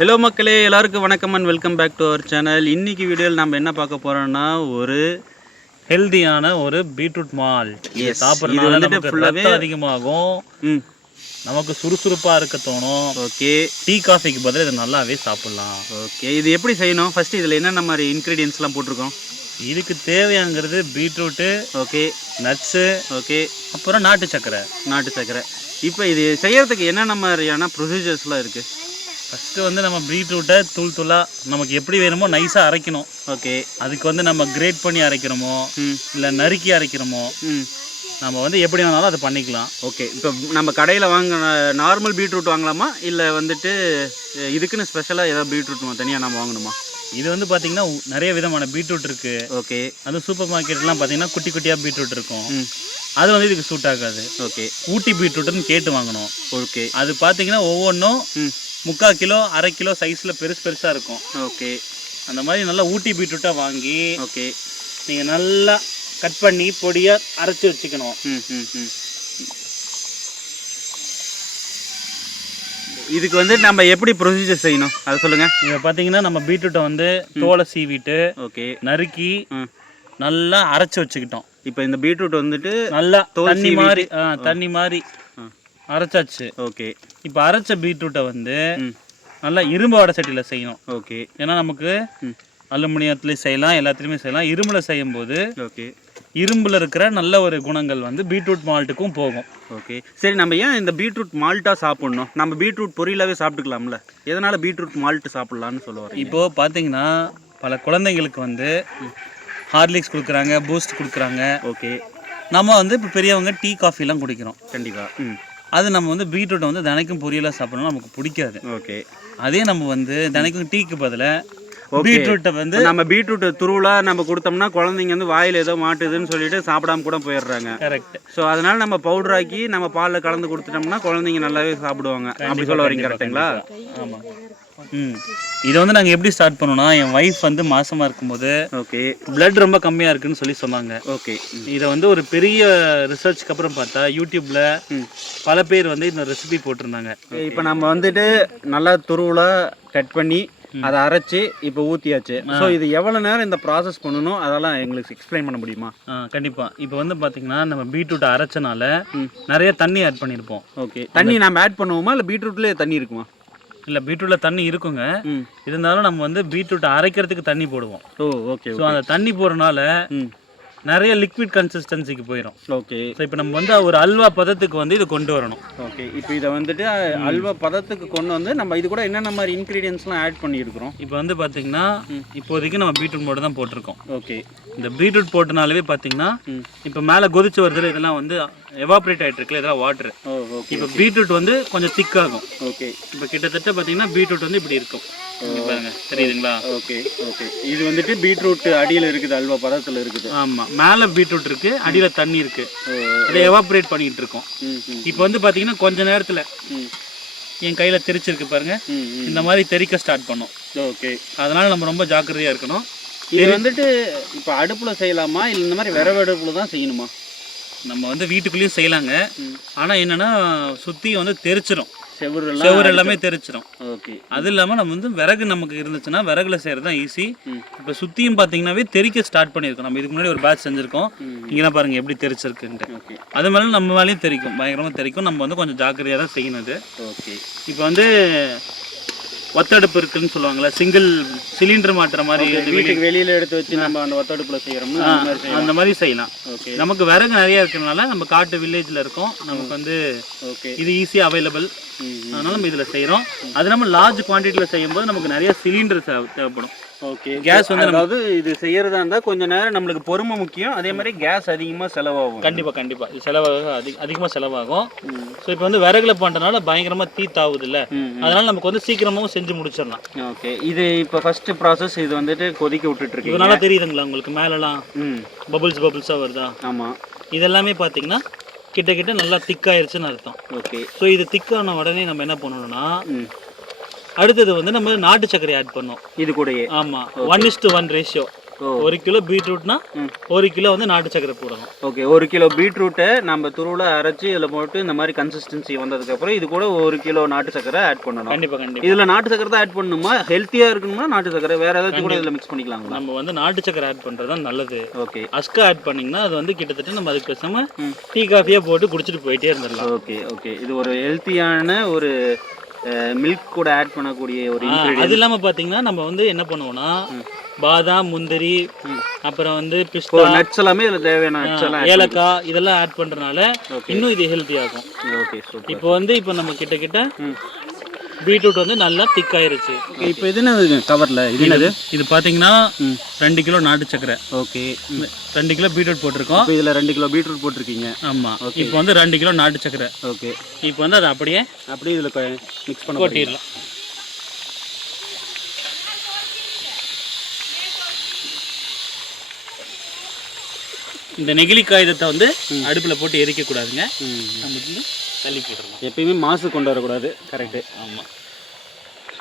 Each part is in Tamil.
ஹலோ மக்களே எல்லாருக்கும் வணக்கம் and welcome back to our channel இன்னைக்கு வீடியோவில் நம்ம என்ன பார்க்க போறோம்னா ஒரு ஹெல்தியான ஒரு பீட்ரூட் மால் இது சாப்பிட்றதுனால நமக்கு ரத்தம் அதிகமாகும். ம். நமக்கு சுறுசுறுப்பா இருக்க தோணும். ஓகே டீ காஃபிக்கு பதிலா இது நல்லாவே சாப்பிடலாம். ஓகே இது எப்படி செய்யணும்? ஃபர்ஸ்ட் இதில் என்னென்ன மாதிரி இன்க்ரீடியன்ஸ்லாம் போட்டிருக்கோம்? இதுக்கு தேவையாங்கிறது பீட்ரூட்டு ஓகே நட்ஸு ஓகே அப்புறம் நாட்டு சக்கரை நாட்டு சர்க்கரை. இப்போ இது செய்யறதுக்கு என்னென்ன மாதிரியான ப்ரொசீஜர்ஸ்லாம் இருக்குது ஃபஸ்ட்டு வந்து நம்ம பீட்ரூட்டை தூள் தூளாக நமக்கு எப்படி வேணுமோ நைஸாக அரைக்கணும். ஓகே அதுக்கு வந்து நம்ம கிரேட் பண்ணி அரைக்கிறோமோ ம். இல்லை நறுக்கி அரைக்கிறோமோ ம். நம்ம வந்து எப்படி வேணாலும் அதை பண்ணிக்கலாம். ஓகே இப்போ நம்ம கடையில் வாங்க நார்மல் பீட்ரூட் வாங்கலாமா? இல்லை வந்துட்டு இதுக்குன்னு ஸ்பெஷலாக ஏதாவது பீட்ரூட் தனியாக நம்ம வாங்கணுமா? இது வந்து பார்த்தீங்கன்னா நிறைய விதமான பீட்ரூட் இருக்குது ஓகே அது சூப்பர் மார்க்கெட்லாம் பார்த்தீங்கன்னா குட்டி குட்டியாக பீட்ரூட் இருக்கும். ம். அது வந்து இதுக்கு சூட் ஆகாது. ஓகே ஊட்டி பீட்ரூட்டுன்னு கேட்டு வாங்கணும். ஓகே அது பார்த்தீங்கன்னா ஒவ்வொன்றும் முக்கால் கிலோ அரை கிலோ சைஸில் பெருசு பெருசாக இருக்கும். ஓகே. அந்த மாதிரி நல்லா ஊட்டி பீட்ரூட்டாக வாங்கி ஓகே. நீங்கள் நல்லா கட் பண்ணி பொடியாக அரைச்சி வச்சுக்கணும். ம் ம் ம். இதுக்கு வந்து நம்ம எப்படி ப்ரொசீஜர் செய்யணும்? அதை சொல்லுங்கள் இதை பார்த்தீங்கன்னா நம்ம பீட்ரூட்டை வந்து தோலை சீவிட்டு ஓகே. நறுக்கி நல்லா அரைச்சி வச்சுக்கிட்டோம். இப்போ இந்த பீட்ரூட் வந்துட்டு நல்லா தண்ணி மாதிரி தண்ணி மாதிரி. அரைச்சாச்சு. ஓகே. இப்போ அரைச்ச பீட்ரூட்டை வந்து நல்லா இரும்பு வடை சட்டியில் செய்யணும். ஓகே. ஏன்னா நமக்கு அலுமினியத்துலேயும் செய்யலாம் எல்லாத்துலேயுமே செய்யலாம். இரும்பில் செய்யும்போது ஓகே. இரும்பில் இருக்கிற நல்ல ஒரு குணங்கள் வந்து பீட்ரூட் மால்ட்டுக்கும் போகும். ஓகே. சரி நம்ம ஏன் இந்த பீட்ரூட் மால்ட்டாக சாப்பிட்ணும்? நம்ம பீட்ரூட் பொரியலாவே சாப்பிட்டுக்கலாம்ல. எதனால் பீட்ரூட் மால்ட் சாப்பிட்லான்னு சொல்ல வரீங்க? இப்போது பார்த்தீங்கன்னா பல குழந்தைங்களுக்கு வந்து ஹார்லிக்ஸ் கொடுக்குறாங்க பூஸ்ட் கொடுக்குறாங்க. ஓகே. நம்ம வந்து இப்போ பெரியவங்க டீ காஃபிலாம் குடிக்கிறோம். கண்டிப்பாக ம். அது நம்ம வந்து பீட்ரூட்டை வந்து தினைக்கும் பொரியலாக சாப்பிடணும் நமக்கு பிடிக்காது. ஓகே. அதே நம்ம வந்து தினைக்கும் டீக்கு பதிலாக. பீட்ரூட்டை வந்து நம்ம பீட்ரூட் துருவலா நம்ம கொடுத்தோம்னா குழந்தைங்க வந்து வாயில் ஏதோ மாட்டுதுன்னு சொல்லிட்டு சாப்பிடாம கூட போயிடுறாங்க. கரெக்ட். ஸோ அதனால நம்ம பவுடர் ஆக்கி நம்ம பாலில் கலந்து கொடுத்துட்டோம்னா குழந்தைங்க நல்லாவே சாப்பிடுவாங்க. அப்படி சொல்ல வரீங்க கரெக்டுங்களா ஆமாம் இதை வந்து நாங்கள் எப்படி ஸ்டார்ட் பண்ணோம்னா என் ஒய்ஃப் வந்து மாசமாக இருக்கும்போது ஓகே. பிளட் ரொம்ப கம்மியாக இருக்குன்னு சொல்லி சொன்னாங்க. ஓகே. இதை வந்து ஒரு பெரிய ரிசர்ச்க்கு அப்புறம் பார்த்தா யூடியூப்ல பல பேர் வந்து இந்த ரெசிபி போட்டிருந்தாங்க. இப்போ நம்ம வந்துட்டு நல்லா துருவலா கட் பண்ணி அதை அரைச்சி இப்போ ஊற்றியாச்சு ஸோ இது எவ்வளோ நேரம் இந்த ப்ராசஸ் பண்ணணும்? அதெல்லாம் எங்களுக்கு எக்ஸ்பிளைன் பண்ண முடியுமா? கண்டிப்பாக இப்போ வந்து பார்த்தீங்கன்னா நம்ம பீட்ரூட் அரைச்சனால நிறைய தண்ணி ஆட் பண்ணியிருப்போம் ஓகே. தண்ணி நம்ம ஆட் பண்ணுவோமா? இல்லை பீட்ரூட்லேயே தண்ணி இருக்குமா? இல்லை பீட்ரூட்டில் தண்ணி இருக்குங்க. இருந்தாலும் நம்ம வந்து பீட்ரூட் அரைக்கிறதுக்கு தண்ணி போடுவோம். ஓ ஓகே ஸோ அந்த தண்ணி போடுறனால நிறைய லிக்விட் கன்சிஸ்டன்சிக்கு போயிடும் ஓகே. ஸோ இப்போ நம்ம வந்து ஒரு அல்வா பதத்துக்கு வந்து இது கொண்டு வரணும். ஓகே. இப்போ இதை வந்துட்டு அல்வா பதத்துக்கு கொண்டு வந்து நம்ம இது கூட என்னென்ன மாதிரி இன்க்ரீடியன்ஸ்லாம் ஆட் பண்ணியிருக்கிறோம்? இப்போ வந்து பார்த்தீங்கன்னா இப்போதைக்கு நம்ம பீட்ரூட் மட்டும் தான் போட்டிருக்கோம். ஓகே. இந்த பீட்ரூட் போட்டனாலவே பார்த்தீங்கன்னா. இப்போ மேலே கொதிச்சு வருதுல இதெல்லாம் வந்து எவாப்ரேட் ஆகிட்டு இருக்குல்ல இதெல்லாம் வாட்டர் இப்போ பீட்ரூட் வந்து கொஞ்சம் திக் ஆகும். ஓகே இப்போ கிட்டத்தட்ட பார்த்தீங்கன்னா பீட்ரூட் வந்து இப்படி இருக்கும். பாருங்க. தெரியுதுங்களா? ஓகே ஓகே இது வந்துட்டு பீட்ரூட் அடியில் இருக்குது அல்வா பதத்தில் இருக்குது. ஆமாம் மேலே பீட்ரூட் இருக்கு அடியில் தண்ணி இருக்கு. இதை எவாப்ரேட் பண்ணிட்டு இருக்கோம். இப்போ வந்து பார்த்தீங்கன்னா கொஞ்ச நேரத்தில் என் கையில் தெரிச்சிருக்கு பாருங்க. இந்த மாதிரி தெறிக்க ஸ்டார்ட் பண்ணும். ஓகே அதனால நம்ம ரொம்ப ஜாக்கிரதையாக இருக்கணும். இது வந்துட்டு இப்போ அடுப்பில் செய்யலாமா? இல்லை இந்த மாதிரி விரவு அடுப்பில் தான் செய்யணுமா? நம்ம வந்து வீட்டுக்குள்ளேயும் செய்யலாங்க. ஆனால் என்னன்னா சுற்றி வந்து செவரெல்லாம் செவுரு எல்லாமே தெரிச்சிரும். ஓகே. அது இல்லாமல் நம்ம வந்து விறகு நமக்கு இருந்துச்சுன்னா விறகுல செய்கிறது தான் ஈஸி. இப்போ சுற்றியும் பார்த்தீங்கன்னாவே தெறிக்க ஸ்டார்ட் பண்ணியிருக்கோம். நம்ம இதுக்கு முன்னாடி ஒரு பேட்ச் செஞ்சுருக்கோம். இங்கெல்லாம் பாருங்க எப்படி தெரிச்சிருக்குன்ட்டு. அது மேலே நம்ம மேலேயும் தெரிக்கும். பயங்கரமாக தெரிக்கும். நம்ம வந்து கொஞ்சம் ஜாக்கிரதையாக தான் செய்யணும் இது ஓகே. இப்போ வந்து ஒத்தடுப்பு இருக்குன்னு சொல்லுவாங்கல்ல சிங்கிள் சிலிண்டர் மாட்டுற மாதிரி வீட்டுக்கு வெளியில எடுத்து வச்சு நம்ம அந்த ஒத்தடுப்பில் செய்கிறோம்னா அந்த மாதிரி செய்யலாம். நமக்கு விறகு நிறைய இருக்கிறதுனால நம்ம காட்டு வில்லேஜில் இருக்கோம். நமக்கு வந்து இது ஈஸியாக அவைலபிள் அதனால நம்ம இதில் செய்கிறோம் அது இல்லாமல் லார்ஜ் குவான்டிட்டியில் செய்யும்போது நமக்கு நிறைய சிலிண்டர் தேவைப்படும். ஓகே Gas வந்து அதாவது இது செய்யறதா இருந்தால் கொஞ்ச நேரம் நம்மளுக்கு பொறுமை முக்கியம். அதே மாதிரி கேஸ் அதிகமாக செலவாகும். கண்டிப்பாக கண்டிப்பாக இது செலவாக அதிக அதிகமாக செலவாகும். ஸோ இப்போ வந்து விறகுல பண்ணுறதுனால பயங்கரமாக தீ தாவுது இல்லை அதனால நமக்கு வந்து சீக்கிரமாகவும் செஞ்சு முடிச்சிடலாம். ஓகே இது இப்போ ஃபர்ஸ்ட் ப்ராசஸ் இது வந்துட்டு கொதிக்க விட்டுட்டு இருக்கீங்க இதனால தெரியுதுங்களா உங்களுக்கு மேலெல்லாம் பபுள்ஸ் பபுள்ஸாக வருதா? ஆமாம் இதெல்லாமே பார்த்தீங்கன்னா கிட்ட கிட்ட நல்லா திக்காயிருச்சுன்னு அர்த்தம். ஓகே ஸோ இது திக்கான உடனே நம்ம என்ன பண்ணணும்னா அடுத்தது வந்து நம்ம நாட்டு சர்க்கரை ஆட் பண்ணோம். இது கூடயே? ஆமாம் one is to one ratio ஒரு கிலோ பீட்ரூட்னா ஒரு கிலோ வந்து நாட்டு சக்கரை போடணும். ஓகே ஒரு கிலோ பீட்ரூட்டை நம்ம துருவில் அரைச்சி இதில் போட்டு இந்த மாதிரி கன்சிஸ்டன்சி வந்ததுக்கப்புறம் இது கூட ஒரு கிலோ நாட்டு சக்கரை ஆட் பண்ணணும். கண்டிப்பா கண்டிப்பா. இதில் நாட்டு சக்கரை தான் ஆட் பண்ணணுமா? ஹெல்த்தியாக இருக்கணுமா? நாட்டு சக்கரை வேற ஏதாச்சும் கூட இதில் மிக்ஸ் பண்ணிக்கலாங்களா? நம்ம வந்து நாட்டு சக்கரை ஆட் பண்றது தான் நல்லது. ஓகே அஸ்கா ஆட் பண்ணீங்கன்னா அது வந்து கிட்டத்தட்ட நம்ம அதுக்கு பேசாம டீ காஃபியா போட்டு குடிச்சிட்டு போயிட்டே இருந்துடலாம். ஓகே ஓகே இது ஒரு ஹெல்த்தியான ஒரு மில்க் கூட ஆட் பண்ணக்கூடிய ஒரு அது இல்லாம பாத்தீங்கன்னா நம்ம வந்து என்ன பண்ணுவோம்னா பாதாம் முந்திரி அப்புறம் வந்து பிஸ்தா நட்ஸ் எல்லாமே இதில் தேவையான நட்ஸ் எல்லாம் ஏலக்காய் இதெல்லாம் ஆட் பண்றதுனால இன்னும் இது ஹெல்த்தி ஆகும். ஓகே இப்போ வந்து இப்போ நம்ம கிட்ட கிட்ட பீட்ரூட் வந்து நல்லா திக் ஆயிருச்சு. இப்போ இது என்ன கவரில் இது என்னது? இது பாத்தீங்கன்னா ரெண்டு கிலோ நாட்டு சக்கரை. ஓகே ரெண்டு கிலோ பீட்ரூட் போட்டிருக்கோம். இதில் ரெண்டு கிலோ பீட்ரூட் போட்டிருக்கீங்க. ஆமா. இப்போ வந்து ரெண்டு கிலோ நாட்டு சக்கரை. ஓகே இப்போ வந்து அதை அப்படியே அப்படியே இதில் மிக்ஸ் பண்ண. கொட்டிடலாம். இந்த நெகிழி காகிதத்தை வந்து அடுப்புல போட்டு எரிக்க கூடாதுங்க ம். நம்ம வந்து தள்ளி போட்டுடலாம் எப்பயுமே மாசு கொண்டு வரக்கூடாது. கரெக்டு ஆமா.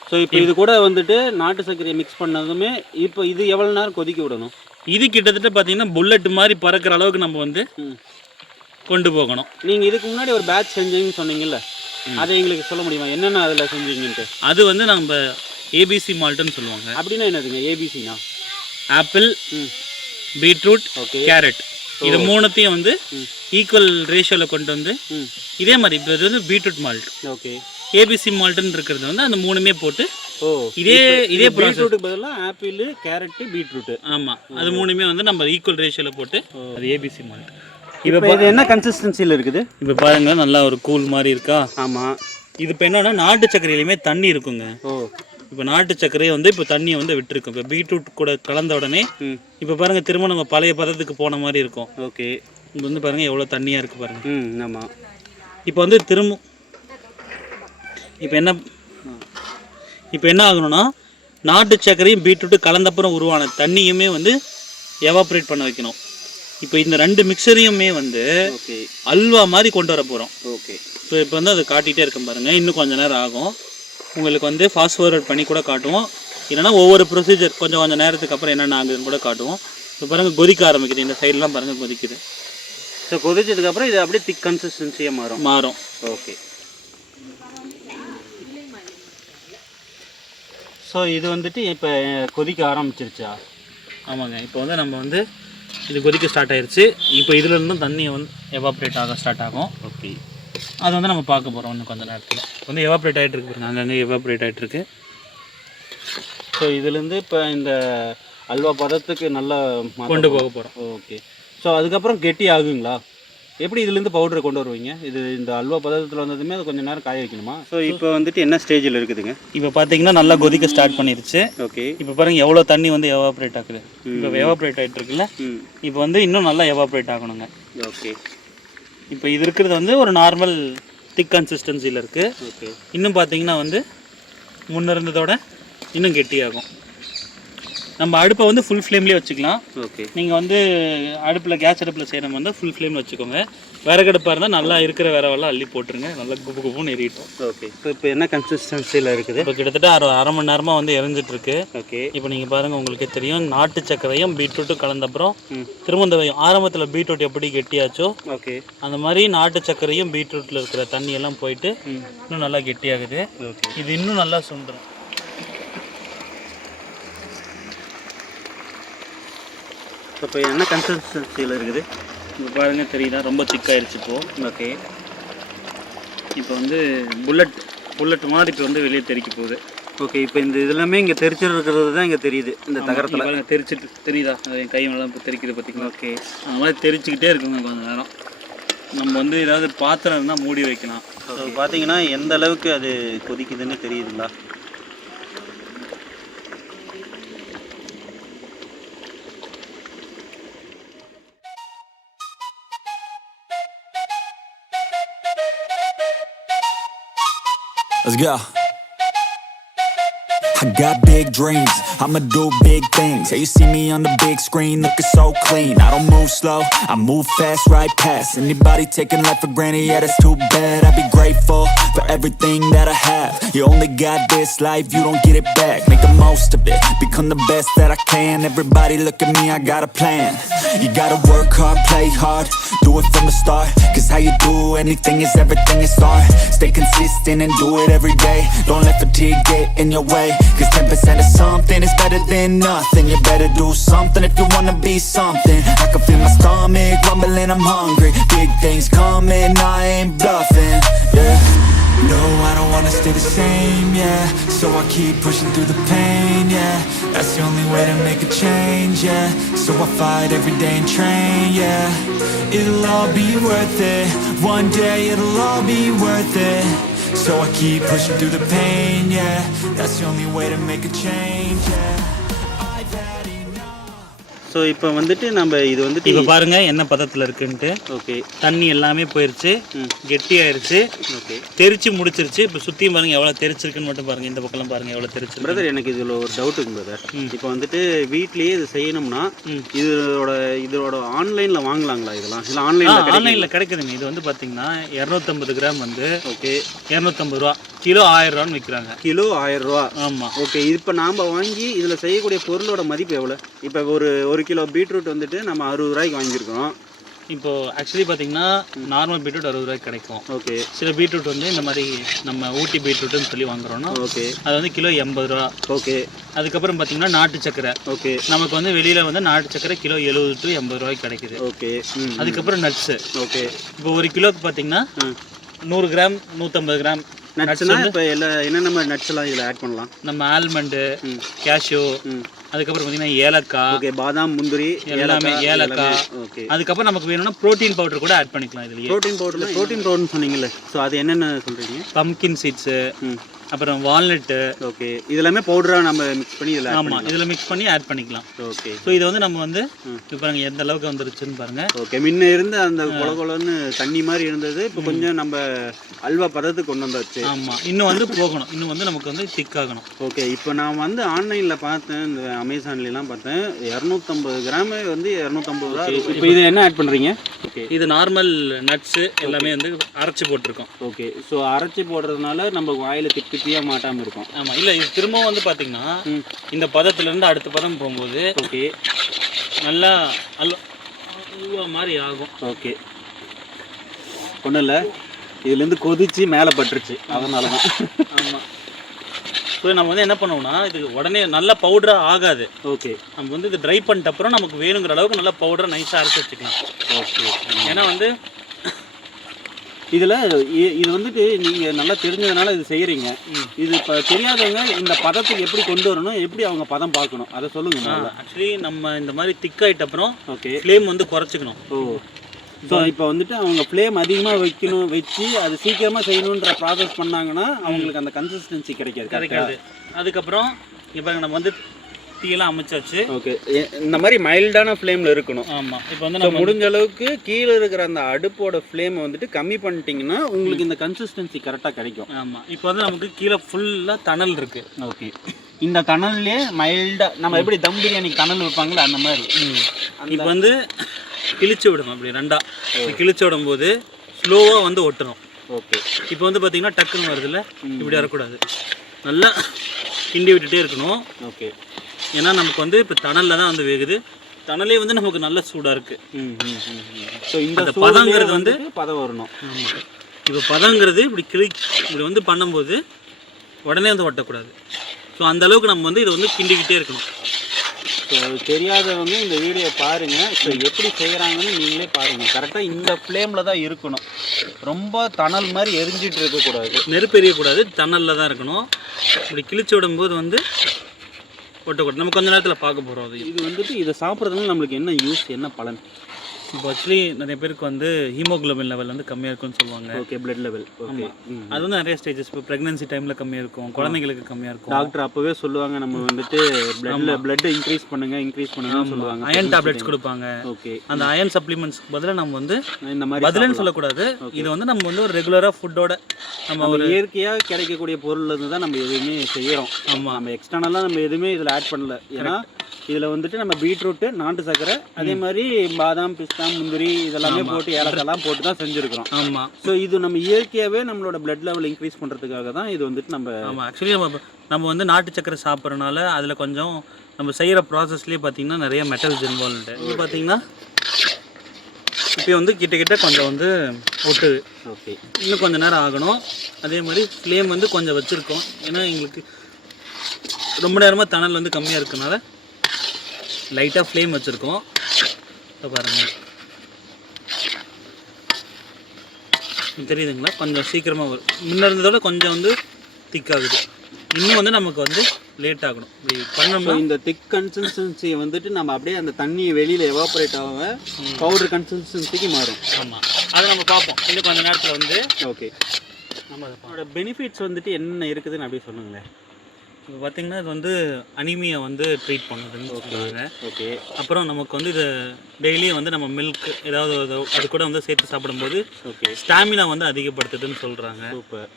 ஸோ இப்போ இது கூட வந்துட்டு நாட்டு சர்க்கரையை மிக்ஸ் பண்ணதுமே இப்போ இது எவ்வளோ நேரம் கொதிக்க விடணும்? இது கிட்டத்தட்ட பார்த்தீங்கன்னா புல்லட் மாதிரி பறக்கிற அளவுக்கு நம்ம வந்து. கொண்டு போகணும். நீங்கள் இதுக்கு முன்னாடி ஒரு பேட்ச் செஞ்சீங்கன்னு சொன்னீங்கல்ல அதை எங்களுக்கு சொல்ல முடியுமா? என்னென்ன அதில் செஞ்சீங்கன்ட்டு? அது வந்து நம்ம ஏபிசி மால்ட்டுன்னு சொல்லுவாங்க. அப்படின்னா என்னதுங்க? ஏபிசினா ஆப்பிள் பீட்ரூட் ஓகே கேரட் இது மூணுத்தையும் வந்து ஈக்குவல் ரேஷியோவில் கொண்டு வந்து இதே மாதிரி இப்போ இது வந்து பீட்ரூட் மால்ட் ஓகே. ஏபிசி மால்ட்டுன்னு இருக்கிறது வந்து அந்த மூணுமே போட்டு ஓ இதே இதே பீட்ரூட்டுக்கு பதிலாக ஆப்பிள் கேரட்டு பீட்ரூட்டு ஆமாம் அது மூணுமே வந்து நம்ம ஈக்குவல் ரேஷியோவில் போட்டு அது ஏபிசி மால்ட் இப்போ இது என்ன கன்சிஸ்டன்சியில் இருக்குது? இப்போ பாருங்க நல்லா ஒரு கூல் மாதிரி இருக்கா? ஆமாம் இது இப்போ என்னன்னா நாட்டு சர்க்கரையிலையுமே தண்ணி இருக்குங்க. ஓ. இப்போ நாட்டு சர்க்கரையை வந்து இப்போ தண்ணியை வந்து விட்டுருக்கும். இப்போ பீட்ரூட் கூட கலந்த உடனே இப்போ பாருங்க திரும்ப நம்ம பழைய பதத்துக்கு போன மாதிரி இருக்கும். ஓகே. இப்போ வந்து பாருங்க எவ்வளோ தண்ணியாக இருக்குது பாருங்க. ம் ஆமாம் இப்போ வந்து திரும்ப இப்போ என்ன இப்போ என்ன ஆகணும்னா நாட்டு சர்க்கரையும் பீட்ரூட்டு கலந்தப்புறம் உருவான தண்ணியுமே வந்து எவாப்ரேட் பண்ண வைக்கணும். இப்போ இந்த ரெண்டு மிக்சரையுமே வந்து அல்வா மாதிரி கொண்டு வர போகிறோம் ஓகே. இப்போ இப்போ வந்து அதை காட்டிகிட்டே இருக்கேன் பாருங்கள் இன்னும் கொஞ்ச நேரம் ஆகும். உங்களுக்கு வந்து ஃபாஸ்ட் ஃபார்வர்ட் பண்ணி கூட காட்டுவோம். இல்லைன்னா ஒவ்வொரு ப்ரொசீஜர் கொஞ்சம் கொஞ்சம் நேரத்துக்கு அப்புறம் என்னென்ன ஆகுதுன்னு கூட காட்டுவோம். இப்போ பாருங்கள் கொதிக்க ஆரம்பிக்குது. இந்த சைட்லாம் பாருங்கள் கொதிக்குது. ஸோ கொதிச்சதுக்கப்புறம் இது அப்படியே திக் கன்சிஸ்டன்சியாக மாறும். மாறும். ஓகே ஸோ இது வந்துட்டு இப்போ கொதிக்க ஆரம்பிச்சிருச்சா? ஆமாங்க. இப்போ வந்து நம்ம வந்து இது கொதிக்க ஸ்டார்ட் ஆயிருச்சு. இப்போ இதுல இருந்தும் தண்ணி வந்து எவாப்ரேட் ஆக ஸ்டார்ட் ஆகும். ஓகே அது வந்து நம்ம பார்க்க போகிறோம் இன்னும் கொஞ்சம் நேரத்தில். வந்து எவாப்ரேட் ஆகிட்டு இருக்கு அங்கங்கே எவாப்ரேட் ஆகிட்டு இருக்கு. ஸோ இதுலேருந்து இப்போ இந்த அல்வா பதத்துக்கு நல்லா கொண்டு போக போகிறோம் ஓகே ஸோ அதுக்கப்புறம் கெட்டி ஆகுங்களா? எப்படி இதுலேருந்து பவுடரை கொண்டு வருவீங்க? இது இந்த அல்வா பதத்தில் வந்ததுமே அது கொஞ்சம் நேரம் காய வைக்கணுமா? ஸோ இப்போ வந்துட்டு என்ன ஸ்டேஜில் இருக்குதுங்க? இப்போ பார்த்தீங்கன்னா நல்லா கொதிக்க ஸ்டார்ட் பண்ணிருச்சு. ஓகே இப்போ பாருங்க எவ்வளோ தண்ணி வந்து எவாப்ரேட் ஆகுது? இப்போ எவாப்ரேட் ஆகிட்டு இருக்குல்ல? இப்போ வந்து இன்னும் நல்லா எவாப்ரேட் ஆகணுங்க. ஓகே இப்போ இது இருக்கிறது வந்து ஒரு நார்மல் திக் கன்சிஸ்டன்சியில் இருக்குது ஓகே இன்னும் பார்த்தீங்கன்னா வந்து முன்ன இருந்ததோட இன்னும் கெட்டியாகும். நம்ம அடுப்பை வந்து ஃபுல் ஃப்ளேம்லேயே வச்சுக்கலாம். ஓகே நீங்கள் வந்து அடுப்பில் கேஸ் அடுப்பில் செய்கிற மாதிரி ஃபுல் ஃப்ளேமில் வச்சுக்கோங்க. விறகடுப்பாக இருந்தால் நல்லா இருக்கிற விறவெல்லாம் அள்ளி போட்டுருங்க. நல்லா குப்பு குப்புன்னு எரியட்டும். ஓகே ஸோ இப்போ என்ன கன்சிஸ்டன்சியில் இருக்குது? இப்போ கிட்டத்தட்ட அரை அரை மணி நேரமாக வந்து எரிஞ்சிட்டு இருக்கு ஓகே இப்போ நீங்கள் பாருங்கள் உங்களுக்கே தெரியும் நாட்டு சர்க்கரையும் பீட்ரூட்டும் கலந்தப்புறம் இந்த ஆரம்பத்தில் பீட்ரூட் எப்படி கெட்டியாச்சோ ஓகே அந்த மாதிரி நாட்டு சர்க்கரையும் பீட்ரூட்டில் இருக்கிற தண்ணி எல்லாம் போயிட்டு இன்னும் நல்லா கெட்டியாகுது. ஓகே இது இன்னும் நல்லா சுண்டுரும் இப்போ என்ன கன்சிஸ்டன்சியில் இருக்குது? இப்போ பாருங்க தெரியுதா? ரொம்ப திக்காயிருச்சு இப்போ. ஓகே. இப்போ வந்து புல்லட் புல்லட் மாதிரி இப்போ வந்து வெளியே தெறிக்க போகுது. ஓகே இப்போ இந்த இதெல்லாமே இங்கே தெரிச்சிருக்கிறது தான் இங்கே தெரியுது இந்த தகரத்தில். தெரிச்சிட்டு தெரியுதா? என் கை இப்போ தெரிக்குது பார்த்தீங்களா? ஓகே. அந்த மாதிரி தெரிச்சுக்கிட்டே இருக்குங்க கொஞ்ச நேரம். நம்ம வந்து ஏதாவது பாத்திரம் இருந்தால் மூடி வைக்கலாம். ஸோ பார்த்தீங்கன்னா எந்த அளவுக்கு அது கொதிக்குதுன்னு தெரியுதுங்களா? Let's go. I got big dreams, I'ma do big things. Yeah, you see me on the big screen looking so clean. I don't move slow, I move fast, right past anybody taking life for granted. Yeah, that's too bad. I'd be grateful for everything that I have. You only got this life, you don't get it back. Make the most of it, become the best that I can. Everybody look at me, I got a plan. You gotta work hard, play hard, do it from the start. Cause how you do anything is everything is art. Stay consistent and do it every day. Don't let fatigue get in your way. Cause 10% of something is better than nothing. You better do something if you wanna be something. I can feel my stomach rumbling, I'm hungry. Big things coming, I ain't bluffing. Wanna stay the same, yeah. So I keep pushing through the pain, yeah. That's the only way to make a change, yeah. So I fight every day and train, yeah. It'll all be worth it. One day it'll all be worth it. So I keep pushing through the pain, yeah. That's the only way to make a change, yeah so இப்போ வந்துட்டு நம்ம இது வந்துட்டு இப்போ பாருங்க என்ன பதத்தில் இருக்குன்ட்டு. ஓகே தண்ணி எல்லாமே போயிருச்சு. கெட்டி ஆயிருச்சு ஓகே தெரிச்சு முடிச்சிருச்சு. இப்போ சுற்றியும் பாருங்க எவ்வளோ தெரிச்சிருக்குன்னு மட்டும் பாருங்க. இந்த பக்கம்லாம் பாருங்க எவ்வளோ தெரிச்சிருக்கு. பிரதர் எனக்கு இதில் ஒரு டவுட் இருக்கு பிரதர் இப்போ வந்துட்டு வீட்லயே இது செய்யணும்னா. இதோட இதோட ஆன்லைனில் வாங்கலாங்களா இதெல்லாம்? இல்லை ஆன்லைனில் ஆன்லைனில் கிடைக்குதுங்க. இது வந்து பார்த்தீங்கன்னா இரநூத்தம்பது கிராம் வந்து ஓகே இரநூத்தம்பது ரூபா. கிலோ ஆயிரம் ரூபான்னு விற்கிறாங்க கிலோ ஆயிரம் ரூபா. ஆமாம் ஓகே இப்போ நாம் வாங்கி இதில் செய்யக்கூடிய பொருளோட மதிப்பு எவ்வளோ இப்போ ஒரு ஒரு கிலோ பீட்ரூட் வந்துட்டு நம்ம அறுபது ரூபாய்க்கு வாங்கியிருக்கிறோம் இப்போ ஆக்சுவலி பார்த்தீங்கன்னா நார்மல் பீட்ரூட் அறுபது ரூபாய்க்கு கிடைக்கும். ஓகே. சில பீட்ரூட் வந்து இந்த மாதிரி நம்ம ஊட்டி பீட்ரூட்னு சொல்லி வாங்குறோம்னா ஓகே. அது வந்து கிலோ எண்பது ரூபா. ஓகே. அதுக்கப்புறம் பார்த்தீங்கன்னா நாட்டு சக்கரை. ஓகே. நமக்கு வந்து வெளியில் வந்து நாட்டு சக்கரை கிலோ எழுபது டு எண்பது ரூபாய்க்கு கிடைக்குது. ஓகே. அதுக்கப்புறம் நட்ஸு ஓகே. இப்போ ஒரு கிலோக்கு பார்த்தீங்கன்னா நூறு கிராம் நூற்றம்பது கிராம் நட்ஸ்னா இப்போ எல்லா என்னென்ன மாதிரி நட்ஸ் எல்லாம் இதில் ஆட் பண்ணலாம்? நம்ம ஆல்மண்டு கேஷ்யூ அதுக்கப்புறம் பார்த்தீங்கன்னா ஏலக்காய். ஓகே பாதாம் முந்திரி எல்லாமே ஏலக்காய் ஓகே அதுக்கப்புறம் நமக்கு வேணும்னா ப்ரோட்டீன் பவுடர் கூட ஆட் பண்ணிக்கலாம் இதுலயே. ப்ரோட்டீன் பவுடரில் ப்ரோட்டீன் பவுடர்னு சொன்னீங்கல்ல. ஸோ அது என்னென்ன சொல்கிறீங்க பம்கின் சீட்ஸு அப்புறம் வால்நட்டு ஓகே இதெல்லாமே பவுடராக நம்ம மிக்ஸ் பண்ணி இதில் ஆமாம் இதில் மிக்ஸ் பண்ணி ஆட் பண்ணிக்கலாம். ஓகே ஸோ இது வந்து நம்ம வந்து இப்போ பாருங்க எந்த அளவுக்கு வந்துருச்சுன்னு பாருங்க. ஓகே முன்ன இருந்த அந்த கொல கொலன்னு தண்ணி மாதிரி இருந்தது. இப்போ கொஞ்சம் நம்ம அல்வா பதத்துக்கு கொண்டு வந்தாச்சு. ஆமாம் இன்னும் வந்து போகணும். இன்னும் வந்து நமக்கு வந்து திக் ஆகணும். ஓகே இப்போ நான் வந்து ஆன்லைனில் பார்த்தேன் இந்த அமேசான்லாம் பார்த்தேன் இரநூத்தம்பது கிராம் வந்து இரநூத்தம்பது ரூபா இப்போ இது என்ன ஆட் பண்ணுறீங்க ஓகே இது நார்மல் நட்ஸு எல்லாமே வந்து அரைச்சி போட்டிருக்கோம். ஓகே ஸோ அரைச்சி போடுறதுனால நம்ம வாயில் திப்பி திப்பியாக மாட்டாமல் இருக்கும். ஆமாம் இல்லை இது திரும்பவும் வந்து பார்த்தீங்கன்னா. இந்த பதத்துலேருந்து அடுத்த பதம் போகும்போது ஓகே நல்லா அல்வா மாதிரி ஆகும். ஓகே ஒன்றும் இல்லை. இதுலேருந்து கொதிச்சு மேலே பட்டுருச்சு. அதனால தான் ஆமாம் ஸோ நம்ம வந்து என்ன பண்ணுவோம்னா இது உடனே நல்ல பவுடராக ஆகாது. ஓகே நம்ம வந்து இது ட்ரை பண்ணிட்ட அப்புறம் நமக்கு வேணுங்கிற அளவுக்கு நல்லா பவுடரை நைஸாக அரைச்சி வச்சுக்கலாம். ஓகே ஏன்னா வந்து இதில் இது வந்துட்டு நீங்கள் நல்லா தெரிஞ்சதுனால இது செய்கிறீங்க இது இப்போ தெரியாதவங்க இந்த பதத்துக்கு எப்படி கொண்டு வரணும் எப்படி அவங்க பதம் பார்க்கணும் அதை சொல்லுங்க முதல்ல. ஆக்சுவலி நம்ம இந்த மாதிரி திக் ஆயிட்ட அப்புறம் ஓகே ஃப்ளேம் வந்து குறைச்சிக்கணும். ஓ. ஸோ இப்போ வந்துட்டு அவங்க ஃப்ளேம் அதிகமாக வைக்கணும் வச்சு அது சீக்கிரமாக செய்யணுன்ற ப்ராசஸ் பண்ணாங்கன்னா அவங்களுக்கு அந்த கன்சிஸ்டன்சி கிடைக்காது கிடைக்காது. அதுக்கப்புறம் இப்போ நம்ம வந்து தீயெல்லாம் அமைச்சாச்சு. ஓகே இந்த மாதிரி மைல்டான ஃப்ளேமில் இருக்கணும். ஆமாம் இப்போ வந்து நம்ம முடிஞ்ச அளவுக்கு கீழே இருக்கிற அந்த அடுப்போட ஃப்ளேமை வந்துட்டு கம்மி பண்ணிட்டீங்கன்னா உங்களுக்கு இந்த கன்சிஸ்டன்சி கரெக்டாக கிடைக்கும். ஆமாம் இப்போ வந்து நமக்கு கீழே ஃபுல்லாக தணல் இருக்கு. ஓகே இந்த கனல்லே மைல்டாக நம்ம எப்படி தம் பிரியாணிக்கு கனல் வைப்பாங்களோ அந்த மாதிரி. இப்போ வந்து கிழிச்சு விடணும் அப்படி ரெண்டா. கிழிச்சு விடும்போது ஸ்லோவாக வந்து ஒட்டணும். ஓகே. இப்போ வந்து பார்த்தீங்கன்னா டக்குன்னு வருதுல்ல இப்படி வரக்கூடாது. நல்லா கிண்டி விட்டுட்டே இருக்கணும். ஓகே. ஏன்னா நமக்கு வந்து இப்போ தணலில் தான் வந்து வேகுது. தணலே வந்து நமக்கு நல்ல சூடாக இருக்குது ஸோ இந்த பதங்கிறது வந்து- பதம் வரணும். இப்போ பதங்கிறது இப்படி கிளி இப்படி வந்து பண்ணும்போது உடனே வந்து ஒட்டக்கூடாது. ஸோ அந்த அளவுக்கு நம்ம வந்து இதை வந்து கிண்டிக்கிட்டே இருக்கணும். ஸோ தெரியாதவங்க இந்த வீடியோ பாருங்க. ஸோ எப்படி செய்கிறாங்கன்னு நீங்களே பாருங்க. கரெக்டாக இந்த ஃப்ளேமில் தான் இருக்கணும். ரொம்ப தணல் மாதிரி எரிஞ்சிட்டு இருக்கக்கூடாது நெருப்பு எரியக்கூடாது. தணலில் தான் இருக்கணும். இப்படி கிழிச்சு விடும்போது வந்து ஒட்டக்கூடாது. நம்ம கொஞ்ச நேரத்தில் பார்க்க போகிறோம் அது இது வந்துட்டு இதை சாப்பிட்றதுனால நம்மளுக்கு என்ன யூஸ் என்ன பலன்? இப்போ ஆக்சுவலி நிறைய பேருக்கு வந்து ஹீமோகுளோபின் லெவல் வந்து கம்மியாக இருக்கும்னு சொல்லுவாங்க. ஓகே பிளட் லெவல் ஓகே அது வந்து நிறைய ஸ்டேஜஸ் இப்போ ப்ரெக்னன்சி டைமில் கம்மியாக இருக்கும். குழந்தைங்களுக்கு கம்மியாக இருக்கும். டாக்டர் அப்பவே சொல்லுவாங்க நம்ம வந்துட்டு பிளட்ல பிளட் இன்க்ரீஸ் பண்ணுங்க இன்க்ரீஸ் பண்ணுங்கன்னு சொல்லுவாங்க. அயன் டேப்லெட்ஸ் கொடுப்பாங்க. ஓகே அந்த அயன் சப்ளிமெண்ட்ஸ்க்கு பதிலாக நம்ம வந்து இந்த மாதிரி பதிலுன்னு சொல்லக்கூடாது. இது வந்து நம்ம வந்து ஒரு ரெகுலராக ஃபுட்டோட நம்ம நம்ம இயற்கையா கிடைக்கக்கூடிய பொருள்ல இருந்து தான் நம்ம எதுவுமே செய்யறோம். ஆமாம் நம்ம எக்ஸ்டர்னலாக நம்ம எதுவுமே இதில் ஆட் பண்ணல. ஏன்னா இதில் வந்துட்டு நம்ம பீட்ரூட்டு நாட்டு சர்க்கரை அதே மாதிரி பாதாம் பிஸ்தா முந்திரி இதெல்லாமே போட்டு ஏலக்காய்லாம் போட்டு தான் செஞ்சுருக்கிறோம். ஆமாம் ஸோ இது நம்ம இயற்கையாகவே நம்மளோட பிளட் லெவல் இன்க்ரீஸ் பண்ணுறதுக்காக தான் இது வந்துட்டு நம்ம ஆமாம் ஆக்சுவலி நம்ம நம்ம வந்து நாட்டு சக்கரை சாப்பிட்றனால அதில் கொஞ்சம் நம்ம செய்கிற ப்ராசஸ்லேயே பார்த்தீங்கன்னா நிறைய மெட்டல்ஸ் இன்வால்வ்டு இது பார்த்தீங்கன்னா இப்போ வந்து கிட்ட கிட்ட கொஞ்சம் வந்து ஒட்டுது. ஓகே இன்னும் கொஞ்சம் நேரம் ஆகணும். அதே மாதிரி ஃப்ளேம் வந்து கொஞ்சம் வச்சுருக்கோம். ஏன்னா எங்களுக்கு ரொம்ப நேரமாக தணல் வந்து கம்மியாக இருக்கனால லைட்டாக ஃப்ளேம் வச்சுருக்கோம். இப்போ பாருங்கள் தெரியுதுங்களா? கொஞ்சம் சீக்கிரமாக வரும் முன்ன இருந்ததோட கொஞ்சம் வந்து திக்காகுது இன்னும் வந்து நமக்கு வந்து லேட் ஆகணும். இப்படி பண்ணோம்னா இந்த திக் கன்சிஸ்டன்சியை வந்துட்டு நம்ம அப்படியே அந்த தண்ணியை வெளியில் எவாபரேட் ஆக பவுடர் கன்சிஸ்டன்சிக்கு மாறும். ஆமாம் அதை நம்ம பார்ப்போம். இன்னும் கொஞ்சம் நேரத்தில் வந்து ஓகே நம்ம பெனிஃபிட்ஸ் வந்துட்டு என்னென்ன இருக்குதுன்னு அப்படியே சொல்லுங்களேன். இப்போ பார்த்தீங்கன்னா இது வந்து அனிமியை வந்து ட்ரீட் பண்ணுதுன்னு சொல்கிறாங்க ஓகே. அப்புறம் நமக்கு வந்து இது டெய்லியும் வந்து நம்ம மில்க் ஏதாவது அது கூட வந்து சேர்த்து சாப்பிடும்போது ஓகே. ஸ்டாமினா வந்து அதிகப்படுத்துதுன்னு சொல்கிறாங்க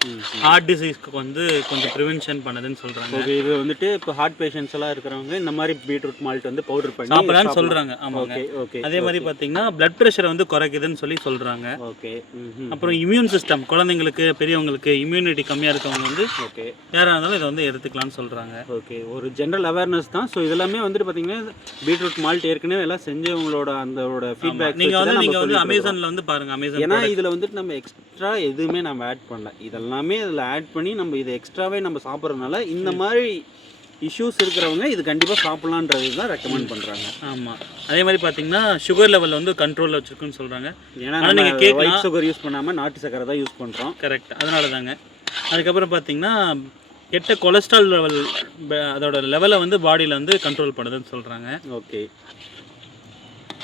ம் ஹார்ட் டிசீஸ்க்கு வந்து கொஞ்சம் ப்ரிவென்ஷன் பண்ணுதுன்னு சொல்கிறாங்க ஓகே இது வந்துட்டு இப்போ ஹார்ட் பேஷண்ட்ஸ் எல்லாம் இருக்கிறவங்க இந்த மாதிரி பீட்ரூட் மால்ட் வந்து பவுடர் பண்ணி சாப்பிடலான்னு சொல்கிறாங்க ஆமாங்க. ஓகே ஓகே அதே மாதிரி பார்த்தீங்கன்னா பிளட் ப்ரெஷரை வந்து குறைக்குதுன்னு சொல்லி சொல்கிறாங்க ஓகே அப்புறம் இம்யூன் சிஸ்டம் குழந்தைங்களுக்கு பெரியவங்களுக்கு இம்யூனிட்டி கம்மியாக இருக்கவங்க வந்து ஓகே. யாராக இருந்தாலும் இதை வந்து எடுத்துக்கலாம்னு சொல்கிறாங்க ஓகே ஒரு ஜென்ரல் அவேர்னஸ் தான். ஸோ இதெல்லாமே வந்துட்டு பார்த்தீங்கன்னா பீட்ரூட் மால்ட் ஏற்கனவே எல்லாம் செஞ்சவங்களோட அந்தோட ஃபீட்பேக் நீங்கள் வந்து நீங்கள் வந்து அமேசானில் வந்து பாருங்கள் அமேசான் ஏன்னா இதில் வந்துட்டு நம்ம எக்ஸ்ட்ரா எதுவுமே நம்ம ஆட் பண்ணல. இதெல்லாமே இதில் ஆட் பண்ணி நம்ம இதை எக்ஸ்ட்ராவே நம்ம சாப்பிட்றதுனால இந்த மாதிரி இஷ்யூஸ் இருக்கிறவங்க இது கண்டிப்பாக சாப்பிட்லான்றது தான் ரெக்கமெண்ட் பண்ணுறாங்க ஆமாம் அதே மாதிரி பார்த்தீங்கன்னா சுகர் லெவல் வந்து கண்ட்ரோலில் வச்சுருக்குன்னு சொல்கிறாங்க ஏன்னா ஆனா நம்ம நீங்க கேக்கலாம். ஒயிட் சுகர் யூஸ் பண்ணாமல் நாட்டு சக்கரை தான் யூஸ் பண்ணுறோம் கரெக்ட் அதனால தாங்க அதுக்கப்புறம் பார்த்தீங்கன்னா கெட்ட கொலஸ்ட்ரால் லெவல் அதோட லெவலை வந்து பாடியில் வந்து கண்ட்ரோல் பண்ணுதுன்னு சொல்கிறாங்க ஓகே.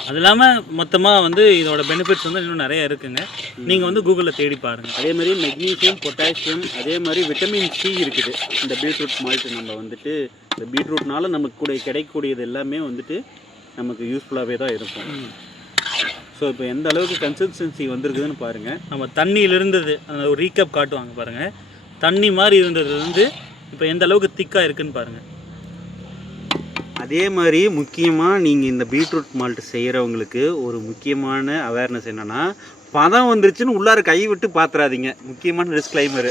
அது இல்லாமல் மொத்தமாக வந்து இதோட பெனிஃபிட்ஸ் வந்து இன்னும் நிறைய இருக்குங்க. நீங்கள் வந்து கூகுளில் தேடி பாருங்கள் அதே மாதிரி மெக்னீசியம் பொட்டாசியம் அதே மாதிரி விட்டமின் சி இருக்குது. இந்த பீட்ரூட் மால்ட் நம்ம வந்துட்டு இந்த பீட்ரூட்னால நமக்கு கூட கிடைக்கக்கூடியது எல்லாமே வந்துட்டு நமக்கு யூஸ்ஃபுல்லாகவே தான் இருக்கும். ஸோ இப்போ எந்த அளவுக்கு கன்சிஸ்டன்சி வந்திருக்குதுன்னு பாருங்கள் நம்ம தண்ணியில் இருந்தது அந்த ஒரு ரீகப் காட்டுவாங்க பாருங்கள் தண்ணி மாதிரி இருந்ததுலேருந்து இப்போ எந்த அளவுக்கு திக்காக இருக்குன்னு பாருங்கள் அதே மாதிரி முக்கியமாக நீங்கள் இந்த பீட்ரூட் மால்ட் செய்கிறவங்களுக்கு ஒரு முக்கியமான அவேர்னஸ் என்னென்னா பதம் வந்துருச்சுன்னு உள்ளார கை விட்டு பாத்துறாதீங்க. முக்கியமான டிஸ்க்ளைமர்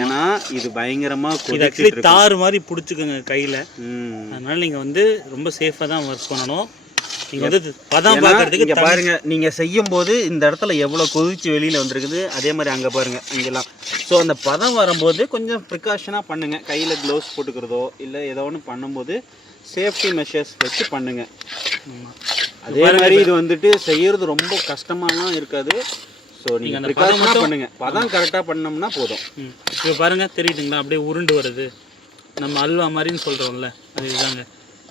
ஏன்னா இது பயங்கரமாக ஆக்சுவலி. தார் மாதிரி பிடிச்சிக்கோங்க கையில். அதனால நீங்கள் வந்து ரொம்ப சேஃபாக தான் ஒர்க் பண்ணணும். நீங்கள் வந்து பதம் ஏன்னா, பார்க்கறதுக்கு இங்க பாருங்க நீங்க செய்யும் போது இந்த இடத்துல எவ்வளவு கொதிச்சு வெளியில வந்திருக்குது அதே மாதிரி அங்க பாருங்க அங்கெல்லாம் ஸோ அந்த பதம் வரும்போது கொஞ்சம் ப்ரிகாஷனா பண்ணுங்க. கையில க்ளவுஸ் போட்டுக்கிறதோ இல்ல ஏதோ ஒன்று பண்ணும்போது சேஃப்டி மெஷர்ஸ் வச்சு பண்ணுங்க. அதே மாதிரி இது வந்துட்டு செய்யறது ரொம்ப கஷ்டமாலாம் இருக்காது. ஸோ நீங்க அந்த பதம் ப்ரிகாஷனா பண்ணுங்க. பதம் கரெக்டா பண்ணோம்னா போதும். இப்போ பாருங்க தெரியுதுங்களா? அப்படியே உருண்டு வருது. நம்ம அல்வா மாதிரின்னு சொல்கிறோம்ல அது இதுதாங்க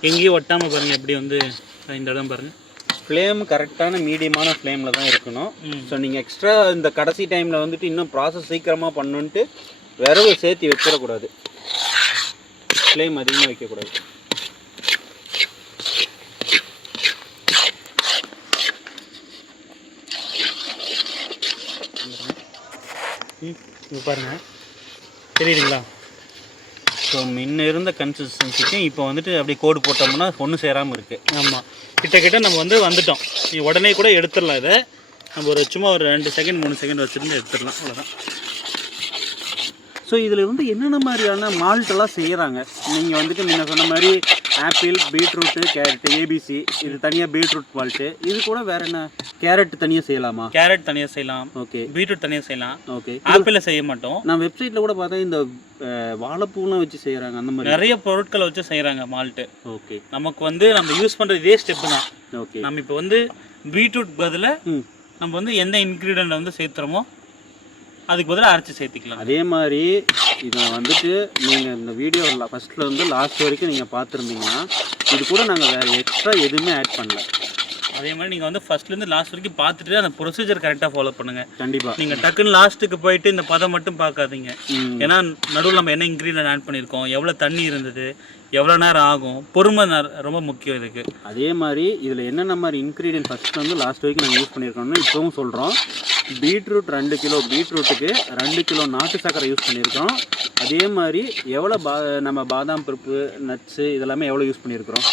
எங்கேயும் ஒட்டாமல் பாருங்க எப்படி வந்து இந்த இடம் பாருங்க. ஃப்ளேம் கரெக்டான மீடியமான ஃப்ளேமில் தான் இருக்கணும். ஸோ நீங்கள் எக்ஸ்ட்ரா இந்த கடைசி டைமில் வந்துட்டு இன்னும் ப்ராசஸ் சீக்கிரமாக பண்ணணுன்ட்டு விரவு சேர்த்து வச்சிடக்கூடாது. ஃப்ளேம் அதிகமாக வைக்கக்கூடாது. ம் இப்போ பாருங்க. தெரியுதுங்களா? ஸோ முன்ன இருந்த கன்சிஸ்டன்சிக்கும் இப்போ வந்துட்டு அப்படியே கோடு போட்டோம்னா ஒன்றும் சேராமல் இருக்குது ஆமாம் கிட்ட கிட்ட நம்ம வந்து வந்துட்டோம். நீ உடனே கூட எடுத்துடலாம் இதை. நம்ம ஒரு சும்மா ஒரு ரெண்டு செகண்ட் மூணு செகண்ட் வச்சுருந்து எடுத்துடலாம். அவ்வளோதான் ஸோ இதில் வந்து என்னென்ன மாதிரியான மால்ட் எல்லாம் செய்கிறாங்க நீங்கள் வந்துட்டு முன்ன சொன்ன மாதிரி ஆப்பிள் பீட்ரூட்டு கேரட்டு ஏபிசி இது தனியாக பீட்ரூட் மால்ட்டு இது கூட வேற என்ன? கேரட் தனியாக செய்யலாமா? கேரட் தனியாக செய்யலாம். ஓகே. பீட்ரூட் தனியாக செய்யலாம். ஓகே. ஆப்பிளில் செய்ய மாட்டோம். நான் வெப்சைட்டில் கூட பார்த்தா இந்த வாழைப்பூலாம் வச்சு செய்கிறாங்க அந்த மாதிரி. நிறைய பொருட்களை வச்சு செய்கிறாங்க மால்ட்டு ஓகே. நமக்கு வந்து நம்ம யூஸ் பண்ணுற இதே ஸ்டெப்பு தான். ஓகே. நம்ம இப்போ வந்து பீட்ரூட் பதிலாக ம். நம்ம வந்து எந்த இன்க்ரீடியண்ட் வந்து சேர்த்துறோமோ அதுக்கு பதிலாக அரைச்சி சேர்த்துக்கலாம். அதே மாதிரி இதை வந்துட்டு நீங்கள் இந்த வீடியோ ஃபஸ்ட்டில் லாஸ்ட் வரைக்கும் நீங்கள் பார்த்துருந்தீங்கன்னா இது கூட நாங்கள் வேறு எக்ஸ்ட்ரா எதுவுமே ஆட் பண்ணல. அதே மாதிரி நீங்கள் வந்து ஃபர்ஸ்ட்லேருந்து லாஸ்ட் வரைக்கும் பார்த்துட்டு அந்த ப்ரொசீஜர் கரெக்டாக ஃபாலோ பண்ணுங்கள் கண்டிப்பாக நீங்கள் டக்குன்னு லாஸ்ட்டுக்கு போயிட்டு இந்த பதம் மட்டும் பார்க்காதீங்க. ஏன்னா நடுவில் நம்ம என்ன இன்க்ரீடியன்ட் ஆட் பண்ணியிருக்கோம் எவ்வளோ தண்ணி இருந்தது எவ்வளோ நேரம் ஆகும் பொறுமை ரொம்ப முக்கியம் இதுக்கு. அதே மாதிரி இதில் என்னென்ன மாதிரி இன்க்ரீடியன்ட் ஃபஸ்ட் வந்து லாஸ்ட் வரைக்கும் நாங்கள் யூஸ் பண்ணியிருக்கோம்னு இப்போவும் சொல்கிறோம் பீட்ரூட் ரெண்டு கிலோ பீட்ரூட்டுக்கு ரெண்டு கிலோ நாட்டு சர்க்கரை யூஸ் பண்ணியிருக்கோம். அதே மாதிரி எவ்வளோ பா நம்ம பாதாம் பருப்பு நட்ஸு இதெல்லாமே எவ்வளோ யூஸ் பண்ணியிருக்கிறோம்?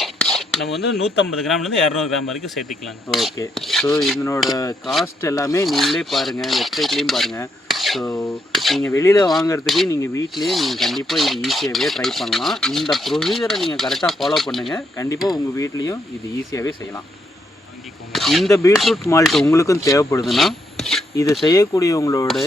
நம்ம வந்து நூற்றம்பது கிராம்லேருந்து இரநூறு கிராம் வரைக்கும் சேர்த்திக்கலாங்க. ஓகே. ஸோ இதனோட காஸ்ட் எல்லாமே நீங்களே பாருங்கள் வெப்சைட்லேயும் பாருங்கள் ஸோ நீங்கள் வெளியில் வாங்குறதுக்கு நீங்கள் வீட்லேயே நீங்கள் கண்டிப்பாக இது ஈஸியாகவே ட்ரை பண்ணலாம். இந்த ப்ரொசீஜரை நீங்கள் கரெக்டாக ஃபாலோ பண்ணுங்கள் கண்டிப்பாக உங்கள் வீட்லேயும் இது ஈஸியாகவே செய்யலாம். இந்த பீட்ரூட் மால்ட் உங்களுக்கும் தேவைப்படுதுன்னா இது செய்யக்கூடியவங்களோட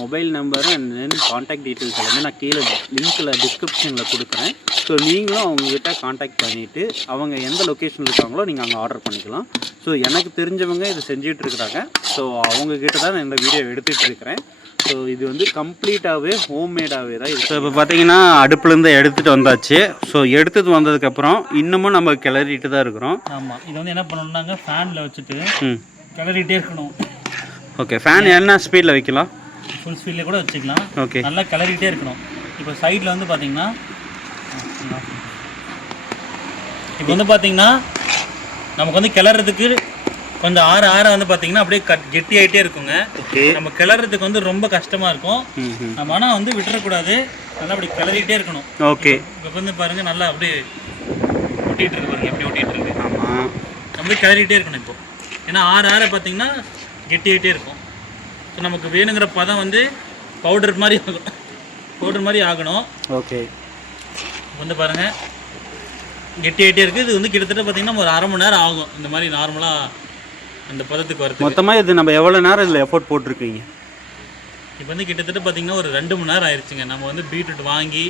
mobile number and contact details எல்லாமே நான் கீழே லிங்க்கில் டிஸ்கிரிப்ஷனில் கொடுக்குறேன். ஸோ நீங்களும் அவங்கக்கிட்ட காண்டாக்ட் பண்ணிவிட்டு அவங்க எந்த லொக்கேஷனில் இருக்காங்களோ நீங்கள் அங்கே ஆர்டர் பண்ணிக்கலாம். ஸோ எனக்கு தெரிஞ்சவங்க இது செஞ்சிகிட்ருக்குறாங்க இருக்கிறாங்க. ஸோ அவங்கக்கிட்ட தான் நான் இந்த வீடியோ எடுத்துகிட்டு இருக்கிறேன். ஸோ இது வந்து கம்ப்ளீட்டாகவே ஹோம்மேடாகவே தான் ஸோ இப்போ பார்த்தீங்கன்னா அடுப்புலேருந்து எடுத்துகிட்டு வந்தாச்சு. ஸோ எடுத்துட்டு வந்ததுக்கப்புறம் இன்னமும் நம்ம கிளறிட்டு தான் இருக்கிறோம். ஆமாம் இது வந்து என்ன பண்ணணும்னாங்க ஃபேனில் வச்சுட்டு ம். கிளறிட்டே இருக்கணும். ஓகே ஃபேன் என்ன ஸ்பீடில் வைக்கலாம்? ஃபுல் ஸ்பீட்லேயே கூட வச்சுக்கலாம். ஓகே நல்லா கிளறிட்டே இருக்கணும். இப்போ சைடில் வந்து பார்த்தீங்கன்னா இப்போ வந்து பார்த்தீங்கன்னா நமக்கு வந்து கிளறதுக்கு கொஞ்சம் ஆற ஆற வந்து பார்த்தீங்கன்னா அப்படியே கட் கெட்டி ஆகிட்டே இருக்குங்க. நம்ம கிளறதுக்கு வந்து ரொம்ப கஷ்டமாக இருக்கும். நம்ம ஆனால் வந்து விட்டுறக்கூடாது. நல்லா அப்படி கிளறிட்டே இருக்கணும். ஓகே. இப்போ வந்து பாருங்க நல்லா அப்படியே ஒட்டிகிட்டு இருக்கு பாருங்க எப்படி ஒட்டிகிட்டு இருக்கு. ஆமாம் நம்ம கிளறிட்டே இருக்கணும் இப்போ. ஏன்னா ஆற ஆற பார்த்தீங்கன்னா கெட்டியாகிட்டே இருக்கும். ஸோ நமக்கு வேணுங்கிற பதம் வந்து பவுடர் மாதிரி ஆகும். பவுடர் மாதிரி ஆகணும். ஓகே. வந்து பாருங்கள் கெட்டியாகிட்டே இருக்குது இது வந்து கிட்டத்தட்ட பார்த்தீங்கன்னா ஒரு அரை மணி நேரம் ஆகும். இந்த மாதிரி நார்மலாக அந்த பதத்துக்கு வரதுக்கு. மொத்தமாக இது நம்ம எவ்வளோ நேரம் இதில் எஃபோர்ட் போட்டிருக்கீங்க? இப்போ வந்து கிட்டத்தட்ட பார்த்தீங்கன்னா ஒரு ரெண்டு மணி நேரம் ஆயிடுச்சுங்க நம்ம வந்து பீட்ரூட் வாங்கி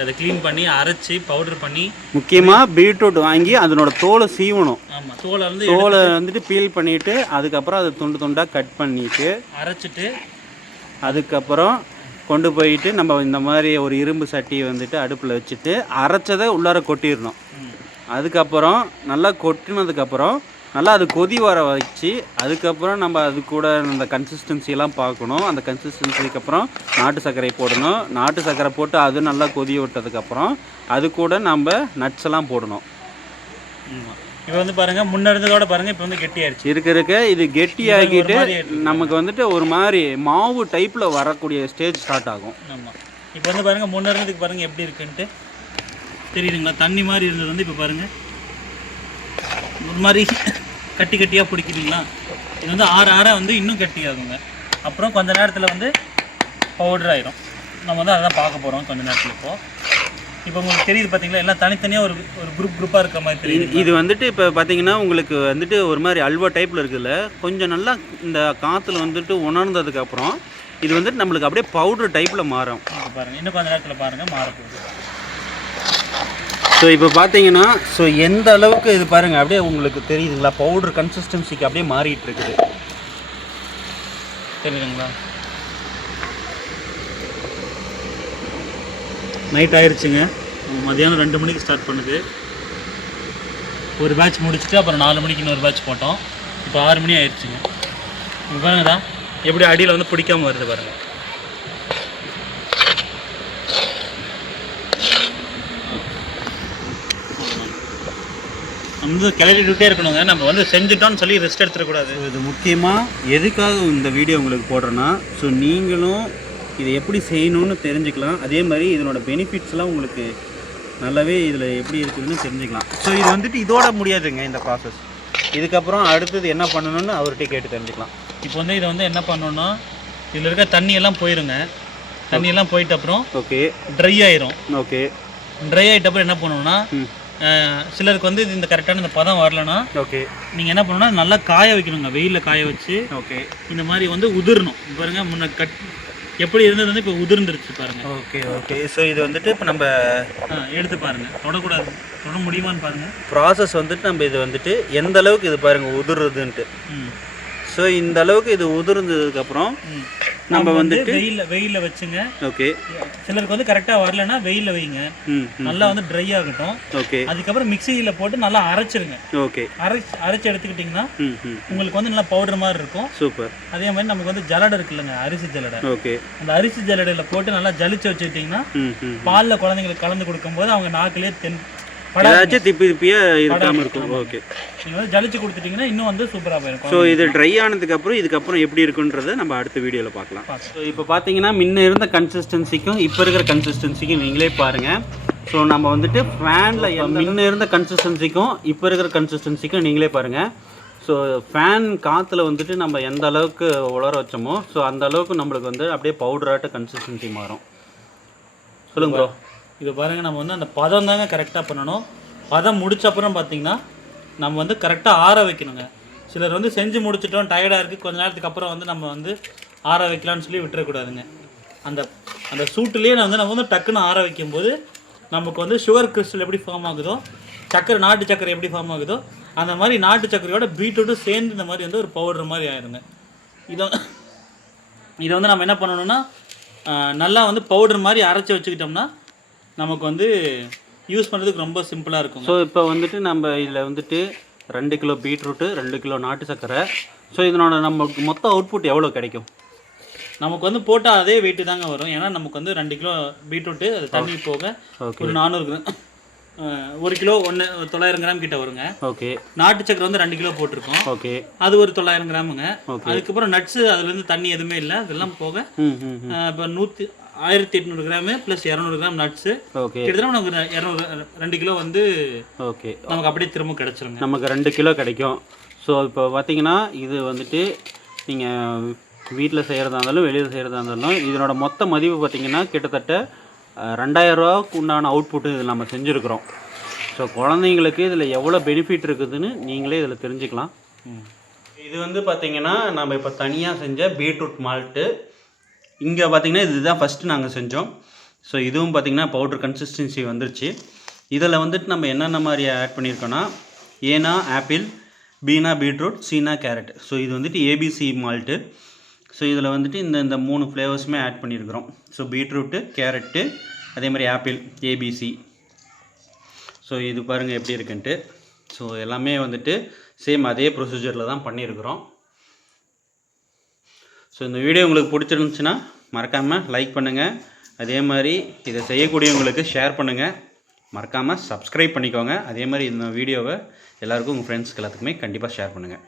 அதை க்ளீன் பண்ணி அரைச்சி பவுடர் பண்ணி முக்கியமாக பீட்ரூட் வாங்கி அதனோட தோலை சீவணும். ஆமாம் தோலை வந்து தோலை வந்துட்டு பீல் பண்ணிவிட்டு அதுக்கப்புறம் அதை துண்டு துண்டாக கட் பண்ணிட்டு அரைச்சிட்டு அதுக்கப்புறம் கொண்டு போயிட்டு நம்ம இந்த மாதிரி ஒரு இரும்பு சட்டியை வந்துட்டு அடுப்பில் வச்சுட்டு அரைச்சதை உள்ளார கொட்டிடணும். அதுக்கப்புறம் நல்லா கொட்டினதுக்கப்புறம் நல்லா அது கொதி வர வச்சு அதுக்கப்புறம் நம்ம அது கூட அந்த கன்சிஸ்டன்சியெல்லாம் பார்க்கணும். அந்த கன்சிஸ்டன்சிக்கு அப்புறம் நாட்டு சர்க்கரை போடணும். நாட்டு சர்க்கரை போட்டு அது நல்லா கொதி விட்டதுக்கப்புறம் அது கூட நம்ம நட்ஸ் எல்லாம் போடணும். இப்போ வந்து பாருங்க முன்ன இருந்ததோட பாருங்க இப்போ வந்து கெட்டி ஆயிடுச்சு இருக்க இருக்க. இது கெட்டியாகிட்டு. நமக்கு வந்துட்டு ஒரு மாதிரி மாவு டைப்பில் வரக்கூடிய ஸ்டேஜ் ஸ்டார்ட் ஆகும். ஆமாம் இப்போ வந்து பாருங்க முன்ன இருந்ததுக்கு பாருங்க எப்படி இருக்குன்ட்டு. தெரியுதுங்களா? தண்ணி மாதிரி இருந்தது வந்து இப்போ பாருங்க. ஒரு மாதிரி கட்டி கட்டியாக பிடிக்குதுங்களா இது வந்து ஆற ஆற வந்து இன்னும் கட்டியாகுங்க. அப்புறம் கொஞ்ச நேரத்தில் வந்து பவுடர் ஆயிரும். நம்ம வந்து அதான் பார்க்க போகிறோம் கொஞ்ச நேரத்தில் இப்போ. இப்போ உங்களுக்கு தெரியுது பார்த்தீங்களா எல்லாம் தனித்தனியாக ஒரு ஒரு குரூப் குரூப்பாக இருக்க மாதிரி தெரியுது. இது- வந்துட்டு இப்போ பார்த்தீங்கன்னா உங்களுக்கு வந்துட்டு ஒரு மாதிரி அல்வா டைப்பில் இருக்குல்ல கொஞ்சம் நல்லா இந்த காற்றுல வந்துட்டு உணர்ந்ததுக்கப்புறம் இது வந்துட்டு நம்மளுக்கு அப்படியே பவுடர் டைப்பில் மாறும். பாருங்கள் இன்னும் கொஞ்ச நேரத்தில் பாருங்கள் மாறப்போகுது. ஸோ இப்போ பார்த்தீங்கன்னா ஸோ எந்த அளவுக்கு இது பாருங்கள் அப்படியே உங்களுக்கு தெரியுதுங்களா? பவுடர் கன்சிஸ்டன்சிக்கு அப்படியே மாறிட்டு இருக்குது. தெரியுதுங்களா? நைட் ஆயிடுச்சுங்க மதியானம் ரெண்டு மணிக்கு ஸ்டார்ட் பண்ணுது. ஒரு பேட்ச் முடிச்சுட்டு அப்புறம் நாலு மணிக்கு இன்னொரு பேட்ச் போட்டோம். இப்போ ஆறு மணி ஆயிடுச்சுங்க இப்போ பாருங்கடா. எப்படி அடியில் வந்து பிடிக்காம வருது பாருங்க. வந்து கிளறிட்டுட்டே இருக்கணுங்க. நம்ம வந்து செஞ்சுட்டோம்னு சொல்லி ரெஸ்ட் எடுத்துடக்கூடாது. இது முக்கியமாக எதுக்காக இந்த வீடியோ உங்களுக்கு போடுறேன்னா ஸோ நீங்களும் இதை எப்படி செய்யணும்னு தெரிஞ்சுக்கலாம். அதே மாதிரி இதனோட பெனிஃபிட்ஸ்லாம் உங்களுக்கு நல்லாவே இதில் எப்படி இருக்குதுன்னு தெரிஞ்சுக்கலாம். ஸோ இது வந்துட்டு இதோட முடியாதுங்க இந்த ப்ராசஸ் இதுக்கப்புறம் அடுத்தது என்ன பண்ணணும்னு அவர்கிட்ட கேட்டு தெரிஞ்சுக்கலாம். இப்போ வந்து இதை வந்து என்ன பண்ணணும்னா இதில் இருக்க தண்ணி எல்லாம் போயிருங்க. தண்ணி எல்லாம் போயிட்ட அப்புறம் ஓகே ட்ரை ஆயிரும். ஓகே ட்ரை ஆயிட்ட அப்புறம் என்ன பண்ணணும்னா சிலருக்கு வந்து இது இந்த கரெக்டான இந்த பதம் வரலனா ஓகே நீங்கள் என்ன பண்ணணும்னா நல்லா காய வைக்கணுங்க வெயிலில் காய வச்சு. ஓகே இந்த மாதிரி வந்து உதிரணும். இப்ப பாருங்க முன்ன கட் எப்படி இருந்தது வந்து இப்போ உதிர்ந்துருச்சு பாருங்க. ஓகே ஓகே ஸோ இது வந்துட்டு இப்போ நம்ம ஆ, எடுத்து பாருங்க. தொடக்கூடாது. தொட முடியுமான்னு பாருங்க. ப்ராசஸ் வந்துட்டு நம்ம இது வந்துட்டு எந்த அளவுக்கு இது பாருங்கள் உதிருதுன்ட்டு ம். ஸோ இந்த அளவுக்கு இது உதிர்ந்ததுக்கப்புறம் ம். நம்ம வந்துட்டு வெயில்ல வெயில்ல வச்சுங்க. ஓகே. சிலருக்கு வந்து கரெக்டா வரலன்னா வெயில்ல வைங்க. நல்லா வந்து ட்ரை ஆகட்டும். ஓகே. அதுக்கப்புறம் மிக்சியில போட்டு நல்லா அரைச்சிருங்க. ஓகே. அரைச்சு அரைச்சு எடுத்துக்கிட்டிங்கன்னா உங்களுக்கு வந்து நல்லா பவுடர் மாதிரி இருக்கும். சூப்பர். அதே மாதிரி நமக்கு வந்து ஜலடை இருக்குல்லங்க அரிசி ஜலடை. ஓகே. அந்த அரிசி ஜலடையில போட்டு நல்லா ஜலிச்சு வச்சுக்கிட்டிங்கன்னா பால்ல குழந்தைங்களுக்கு கலந்து கொடுக்கும்போது அவங்க நாக்கிலே தென் ஏதாச்சும் திப்பி திப்பியாக இருக்காமல் இருக்கும் ஓகே நீங்க வந்து ஜலிச்சு கொடுத்துட்டீங்கன்னா இன்னும் வந்து சூப்பரா போயிருக்கும் ஸோ இது ட்ரை ஆனதுக்கு அப்புறம் இதுக்கப்புறம் எப்படி இருக்குன்றதை நம்ம அடுத்த வீடியோவில் பார்க்கலாம். ஸோ இப்போ பார்த்தீங்கன்னா முன்ன இருந்த கன்சிஸ்டன்சிக்கும் இப்போ இருக்கிற கன்சிஸ்டன்சிக்கும் நீங்களே பாருங்கள் ஸோ நம்ம வந்துட்டு ஃபேனில் முன்ன இருந்த கன்சிஸ்டன்சிக்கும் இப்போ இருக்கிற கன்சிஸ்டன்சிக்கும் நீங்களே பாருங்கள் ஸோ ஃபேன் காற்றுல வந்துட்டு நம்ம எந்த அளவுக்கு உலர வச்சோமோ ஸோ அந்த அளவுக்கு நம்மளுக்கு வந்து அப்படியே பவுடராட்ட கன்சிஸ்டன்சி மாறும். சொல்லுங்க ப்ரோ இது பாருங்க நம்ம வந்து அந்த பதம் தாங்க கரெக்டாக பண்ணணும். பதம் முடிச்சப்புறம் பார்த்திங்கன்னா பார்த்தீங்கன்னா நம்ம வந்து கரெக்டாக ஆற வைக்கணுங்க. சிலர் வந்து செஞ்சு முடிச்சிட்டோம் டயர்டாக இருக்குது கொஞ்ச நேரத்துக்கு அப்புறம் வந்து நம்ம வந்து ஆற வைக்கலாம்னு சொல்லி விட்டுறக்கூடாதுங்க. அந்த அந்த சூட்டுலேயே நான் வந்து நம்ம வந்து டக்குன்னு ஆற வைக்கும்போது நமக்கு வந்து சுகர் கிறிஸ்டல் எப்படி ஃபார்ம் ஆகுதோ சக்கரை நாட்டு சக்கரை எப்படி ஃபார்ம் ஆகுதோ அந்த மாதிரி நாட்டு சக்கரையோட பீட்ரூட்டும் சேர்ந்து இந்த மாதிரி வந்து ஒரு பவுடர் மாதிரி ஆயிருங்க. இதை இதை வந்து நம்ம என்ன பண்ணணும்னா நல்லா வந்து பவுடர் மாதிரி அரைச்சி வச்சுக்கிட்டோம்னா நமக்கு வந்து யூஸ் பண்ணுறதுக்கு ரொம்ப சிம்பிளாக இருக்கும் ஸோ இப்போ வந்துட்டு நம்ம இதில் வந்துட்டு ரெண்டு கிலோ பீட்ரூட்டு ரெண்டு கிலோ நாட்டு சர்க்கரை. ஸோ இதனோட நமக்கு மொத்த அவுட்புட் எவ்வளோ கிடைக்கும்? நமக்கு வந்து போட்டால் அதே வெயிட்டு தாங்க வரும். ஏன்னா நமக்கு வந்து ரெண்டு கிலோ பீட்ரூட்டு அது தண்ணி போக ஒரு நானூறு கிராம் ஒரு கிலோ ஒன்று தொள்ளாயிரம் கிராம் கிட்ட வருங்க. ஓகே நாட்டு சக்கரை வந்து ரெண்டு கிலோ போட்டிருக்கோம். ஓகே அது ஒரு தொள்ளாயிரம் கிராமுங்க. அதுக்கப்புறம் நட்ஸு அதுலேருந்து தண்ணி எதுவுமே இல்லை. அதெல்லாம் போக. இப்போ நூற்றி ஆயிரத்தி எட்நூறு கிராமு ப்ளஸ் இரநூறு கிராம் நட்ஸு ஓகே கிட்டத்தட்ட நமக்கு இரநூறு ரெண்டு கிலோ வந்து ஓகே நமக்கு அப்படியே திரும்ப கிடச்சிருங்க. நமக்கு ரெண்டு கிலோ கிடைக்கும். ஸோ இப்போ பார்த்தீங்கன்னா இது வந்துட்டு நீங்கள் வீட்டில் செய்கிறதா இருந்தாலும் வெளியில் செய்கிறதா இருந்தாலும் இதனோட மொத்த மதிப்பு பார்த்தீங்கன்னா கிட்டத்தட்ட ரூபாவுக்கு உண்டான அவுட்புட்டு இதில் நம்ம செஞ்சுருக்குறோம். ஸோ குழந்தைங்களுக்கு இதில் எவ்வளோ பெனிஃபிட் இருக்குதுன்னு நீங்களே இதில் தெரிஞ்சுக்கலாம். இது வந்து பார்த்தீங்கன்னா நம்ம இப்போ தனியாக செஞ்ச பீட்ரூட் மால்ட்டு இங்கே பார்த்தீங்கன்னா இதுதான் ஃபஸ்ட்டு நாங்கள் செஞ்சோம். ஸோ இதுவும் பார்த்திங்கன்னா பவுடர் கன்சிஸ்டன்சி வந்துருச்சு. இதில் வந்துட்டு நம்ம என்னென்ன மாதிரி ஆட் பண்ணியிருக்கோன்னா ஏனா ஆப்பிள் பீனா பீட்ரூட் சீனா கேரட் ஸோ இது வந்துட்டு ஏபிசி மால்ட்டு ஸோ இதில் வந்துட்டு இந்த இந்த மூணு ஃப்ளேவர்ஸுமே ஆட் பண்ணியிருக்கிறோம் ஸோ பீட்ரூட்டு கேரட்டு அதே மாதிரி ஆப்பிள் ஏபிசி ஸோ இது பாருங்கள் எப்படி இருக்குன்ட்டு. ஸோ எல்லாமே வந்துட்டு சேம் அதே ப்ரொசீஜரில் தான் பண்ணியிருக்கிறோம் ஸோ இந்த வீடியோ உங்களுக்கு பிடிச்சிருந்துச்சுன்னா மறக்காமல் லைக் பண்ணுங்கள் அதே மாதிரி இதை செய்யக்கூடியவங்களுக்கு ஷேர் பண்ணுங்கள் மறக்காமல் சப்ஸ்கிரைப் பண்ணிக்கோங்க. அதே மாதிரி இந்த வீடியோவை எல்லாருக்கும் உங்கள் ஃப்ரெண்ட்ஸ்க்கு எல்லாத்துக்குமே கண்டிப்பாக ஷேர் பண்ணுங்கள்